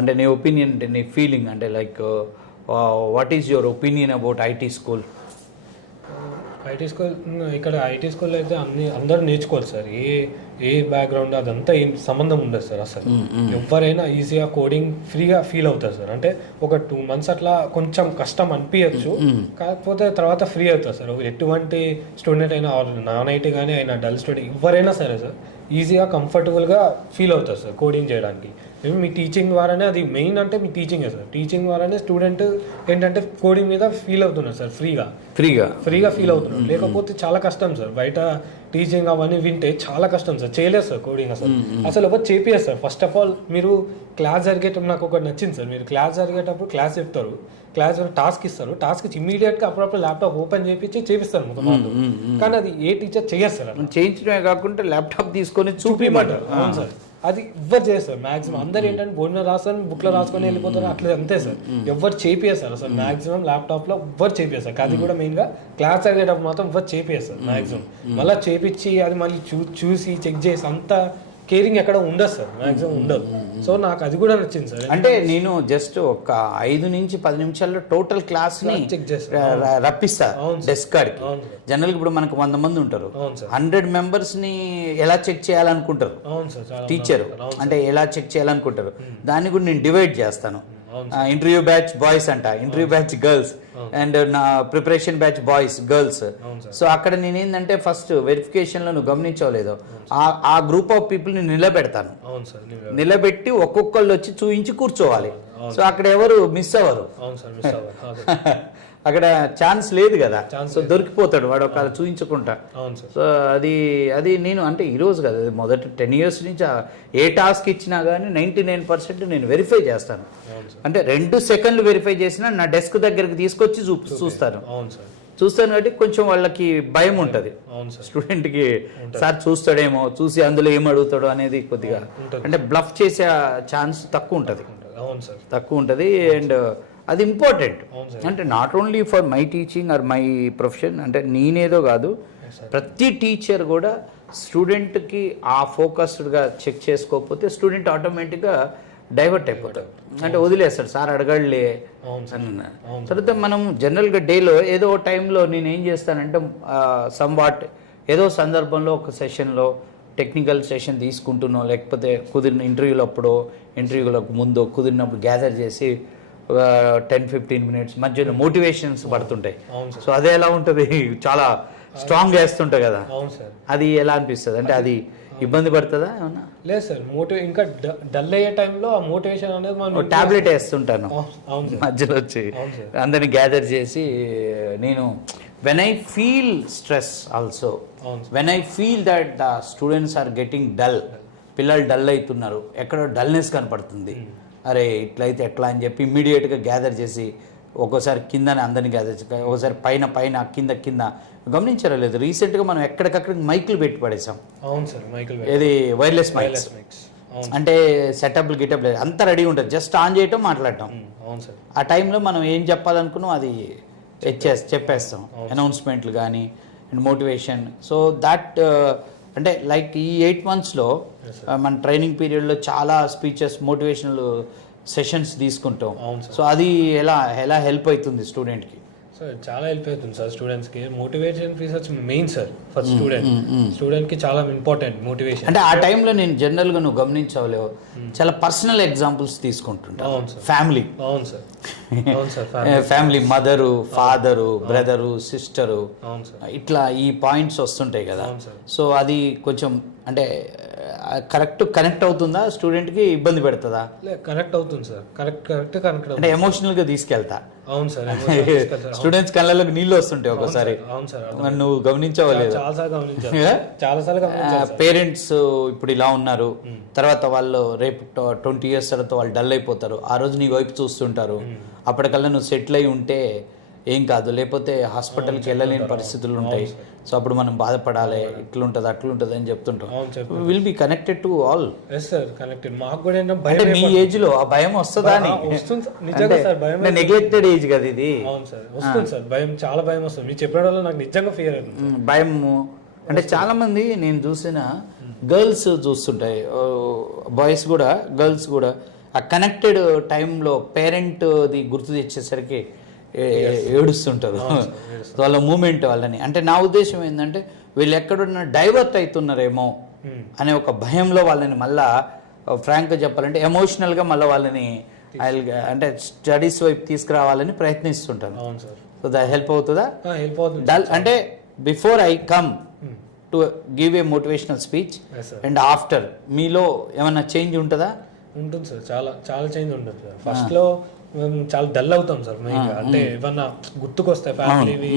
అంటే నీ ఒపీనియన్ అంటే నీ ఫీలింగ్ అంటే like what is your opinion about IT school? IT school, ఇక్కడ ఐటీ స్కూల్లో అయితే అందరూ నేర్చుకోవాలి సార్. ఏ బ్యాక్గ్రౌండ్ అదంతా ఏం సంబంధం ఉండదు సార్. అసలు ఎవరైనా ఈజీగా కోడింగ్ ఫ్రీగా ఫీల్ అవుతారు సార్. అంటే ఒక 2 months అట్లా కొంచెం కష్టం అనిపించచ్చు, కాకపోతే తర్వాత ఫ్రీ అవుతారు సార్. ఎటువంటి స్టూడెంట్ అయినా నాన్ ఐటీ కానీ అయినా డల్ స్టూడెంట్ ఎవరైనా సరే సార్ ఈజీగా కంఫర్టబుల్గా ఫీల్ అవుతారు సార్ కోడింగ్ చేయడానికి. మీ టీచింగ్ ద్వారానే, అది మెయిన్ అంటే మీ టీచింగే సార్. టీచింగ్ ద్వారానే స్టూడెంట్ ఏంటంటే కోడింగ్ మీద ఫీల్ అవుతున్నారు సార్, ఫ్రీగా ఫీల్ అవుతున్నారు. లేకపోతే చాలా కష్టం సార్. బయట టీచింగ్ అవన్నీ వింటే చాలా కష్టం సార్, చేయలేదు సార్ కోడింగ్. అసలు ఎవరు చేపియదు సార్. ఫస్ట్ ఆఫ్ ఆల్ మీరు క్లాస్ జరిగేటప్పుడు నాకు ఒకటి నచ్చింది సార్. మీరు క్లాస్ జరిగేటప్పుడు క్లాస్ చెప్తారు, క్లాస్ టాస్క్ ఇస్తారు, టాస్క్ ఇమీడియట్గా అప్పుడప్పుడు ల్యాప్టాప్ ఓపెన్ చేపిస్తారు మొత్తం. కానీ అది ఏ టీచర్ చేయరు సార్. చేయించడమే కాకుండా ల్యాప్టాప్ తీసుకొని చూపిమంటారు. అవును సార్, అది ఎవ్వరు చేస్తారు మ్యాక్సిమం. అందరు ఏంటంటే బోర్డులో రాస్తారు, బుక్లో రాసుకొని వెళ్ళిపోతారు, అట్లా అంతే సార్. ఎవ్వరు చేపిస్తారు అసలు మ్యాక్సిమం ల్యాప్టాప్లో ఎవ్వరు చేపిస్తారు. అది కూడా మెయిన్గా క్లాస్ జరిగేటప్పుడు మాత్రం ఎవ్వరు చేపిస్తారు మ్యాక్సిమం. మళ్ళీ చేపించి అది మళ్ళీ చూసి చెక్ చేసి అంత కేరింగ్ ఎక్కడ ఉండదు సార్, మ్యాక్సిమం ఉండదు. సో నాకు అది కూడా నచ్చింది సార్. అంటే నేను జస్ట్ ఒక 5 నుంచి 10 నిమిషాల్లో టోటల్ క్లాస్ ని రప్పిస్తా డెస్క్ కాడికి. జనరల్ ఇప్పుడు మనకు 100 మంది ఉంటారు, 100 members ని ఎలా చెక్ చేయాలనుకుంటారు టీచర్, అంటే ఎలా చెక్ చేయాలనుకుంటారు దాన్ని కూడా నేను డివైడ్ చేస్తాను. ఇంటర్వ్యూ బ్యాచ్ బాయ్స్ అంట, ఇంటర్వ్యూ బ్యాచ్ గర్ల్స్, అండ్ నా preparation batch boys girls. So అక్కడ నేనేంటంటే ఫస్ట్ వెరిఫికేషన్లో నువ్వు గమనించవలేదో ఆ గ్రూప్ ఆఫ్ పీపుల్ని నిలబెడతాను. నిలబెట్టి ఒక్కొక్కళ్ళు వచ్చి చూయించి కూర్చోవాలి. సో అక్కడ ఎవరు మిస్ అవ్వరు. అక్కడ ఛాన్స్ లేదు కదా, సో దొరికిపోతాడు వాడు ఒకవేళ చూయించకుండా. సో అది నేను అంటే ఈరోజు కదా, మొదటి 10 years నుంచి ఏ టాస్క్ ఇచ్చినా కానీ 99% నేను వెరిఫై చేస్తాను. అంటే 2 seconds వెరిఫై చేసినా నా డెస్క్ దగ్గరికి తీసుకొచ్చి చూస్తాను కాబట్టి కొంచెం వాళ్ళకి భయం ఉంటుంది స్టూడెంట్కి. సార్ చూస్తాడేమో, చూసి అందులో ఏం అడుగుతాడో అనేది కొద్దిగా అంటే బ్లఫ్ చేసే ఛాన్స్ తక్కువ ఉంటుంది. అండ్ అది ఇంపార్టెంట్. అంటే not only for my teaching or my profession, అంటే నేనేదో కాదు, ప్రతి టీచర్ కూడా స్టూడెంట్కి ఆ ఫోకస్డ్గా చెక్ చేసుకోకపోతే స్టూడెంట్ ఆటోమేటిక్గా డైవర్ట్ అయిపోతాడు, అంటే వదిలేస్తాడు, సార్ అడగడలే అని. తర్వాత మనం జనరల్గా డేలో ఏదో టైంలో నేను ఏం చేస్తానంటే ఏదో సందర్భంలో ఒక సెషన్లో టెక్నికల్ సెషన్ తీసుకుంటున్నాం, లేకపోతే కుదిరిన ఇంటర్వ్యూలకు ముందు కుదిరినప్పుడు గ్యాదర్ చేసి 10-15 minutes మధ్యలో మోటివేషన్స్ పడుతుంటాయి. సో అదే ఎలా ఉంటుంది, చాలా స్ట్రాంగ్ వేస్తుంటాయి కదా, అది ఎలా అనిపిస్తుంది? అంటే అది ఇబ్బంది పడుతుందా ఏమన్నా? లేదు సార్, ఇంకా డల్ అయ్యే టైంలో ఆ మోటివేషన్ అనేది మనం టాబ్లెట్ వేస్తుంటాను మధ్యలో వచ్చి అందరిని గ్యాదర్ చేసి. నేను when I feel stress also, when I feel that the students are getting dull, పిల్లలు డల్ అవుతున్నారు, ఎక్కడో డల్నెస్ కనపడుతుంది, అరే ఇట్లయితే ఎట్లా అని చెప్పి ఇమ్మీడియట్గా గ్యాదర్ చేసి ఒక్కోసారి కిందనే అందరినీ గ్యాదర్ చేసి, ఒకసారి పైన కింద గమనించారా లేదు, రీసెంట్గా మనం ఎక్కడికక్కడ మైకులు పెట్టి పడేసాం. అవును సార్, మైకులు, ఇది వైర్లెస్ మైక్స్. అంటే సెటప్లు గిటప్ లేదు, అంతా రెడీ ఉంటుంది, జస్ట్ ఆన్ చేయటం మాట్లాడటం. ఆ టైంలో మనం ఏం చెప్పాలనుకున్నాం అది చెప్పేస్తాం, అనౌన్స్మెంట్లు కానీ అండ్ మోటివేషన్. సో దట్ అంటే లైక్ ఈ 8 monthsలో మన ట్రైనింగ్ పీరియడ్లో చాలా స్పీచెస్, మోటివేషనల్ సెషన్స్ తీసుకుంటాం. సో అది ఎలా హెల్ప్ అవుతుంది స్టూడెంట్కి? సార్ చాలా హెల్ప్ అవుతుంది సార్ స్టూడెంట్స్కి. Motivation research main sir for స్టూడెంట్కి చాలా ఇంపార్టెంట్ మోటివేషన్. అంటే ఆ టైంలో నేను జనరల్గా నువ్వు గమనించలేవు, చాలా పర్సనల్ ఎగ్జాంపుల్స్ తీసుకుంటుంటా. Family, family, mother, father, brother, sister, ఇట్లా ఈ పాయింట్స్ వస్తుంటాయి కదా. సో అది కొంచెం అంటే కనెక్ట్ అవుతుందా స్టూడెంట్కి, ఇబ్బంది పెడుతుందా? కనెక్ట్ అవుతుంది సార్, కనెక్ట్ అంటే ఎమోషనల్గా తీసుకెళ్తా. అవును సార్, స్టూడెంట్స్ కళ్ళలోకి నీళ్ళు వస్తుంటాయి ఒకసారి. అవును సార్, నువ్వు గమనించవలేదు? చాలాసార్లు పేరెంట్స్ ఇప్పుడు ఇలా ఉన్నారు, తర్వాత వాళ్ళు రేపు 20 years తర్వాత వాళ్ళు డల్ అయిపోతారు, ఆ రోజు నీ వైపు చూస్తుంటారు, అప్పటికల్లా నువ్వు సెటిల్ అయి ఉంటే ఏం కాదు, లేకపోతే హాస్పిటల్కి వెళ్ళలేని పరిస్థితులు ఉంటాయి. సో అప్పుడు మనం బాధపడాలి, ఇట్లుంటుంది అట్లుంటుంది అని చెప్తుంటాం. Will be connected to all. అంటే మీ ఏజ్ లో ఆ భయం వస్తుందా అని? నెగ్లెక్టెడ్ ఏజ్ కదా ఇది. వస్తుంది సార్ భయం, చాలా భయం వస్తుంది. మీరు చెప్పడం వల్ల నాకు నిజంగా ఫియర్ అవుతుంది భయము. అంటే చాలా మంది నేను చూసిన గర్ల్స్ చూస్తుంటాయి, బాయ్స్ కూడా గర్ల్స్ కూడా, ఆ కనెక్టెడ్ టైంలో పేరెంట్ది గుర్తు తెచ్చేసరికి ఏడుస్తుంటారు. వాళ్ళ మూమెంట్ వాళ్ళని, అంటే నా ఉద్దేశం ఏంటంటే వీళ్ళు ఎక్కడున్న డైవర్ట్ అవుతున్నారేమో అనే ఒక భయంలో వాళ్ళని మళ్ళా ఫ్రాంక్గా చెప్పాలంటే ఎమోషనల్గా మళ్ళీ వాళ్ళని అంటే స్టడీస్ వైపు తీసుకురావాలని ప్రయత్నిస్తుంటాను. అవును సార్. సో దా హెల్ప్ అవుతుందా? హెల్ప్ అవుతుంది. అంటే before I come to give a motivational speech and after మీలో ఏమన్నా చేంజ్ ఉంటుందా? ఉంటుంది సార్, చాలా చాలా చేంజ్ ఉంటుంది సార్. ఫస్ట్లో మేము చాలా డల్ అవుతాం సార్ మెయిన్గా, అంటే ఏమన్నా గుర్తుకొస్తాయి ఫ్యామిలీవి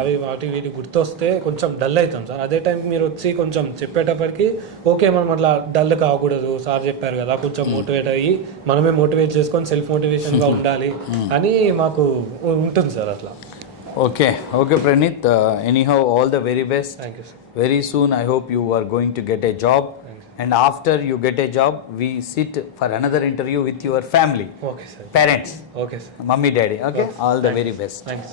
అవి వాటి వీటి గుర్తొస్తే కొంచెం డల్ అవుతాం సార్. అదే టైంకి మీరు వచ్చి కొంచెం చెప్పేటప్పటికి ఓకే మనం అట్లా డల్ కాకూడదు, సార్ చెప్పారు కదా, కొంచెం మోటివేట్ అయ్యి మనమే మోటివేట్ చేసుకొని సెల్ఫ్ మోటివేషన్గా ఉండాలి అని మాకు ఉంటుంది సార్ అట్లా. Okay okay Praneeth, anyhow all the very best. Thank you sir. Very soon I hope you are going to get a job. And after you get a job, we sit for another interview with your family. Okay sir. Parents. Okay sir. Mummy, daddy. Okay. All the very best. Thanks.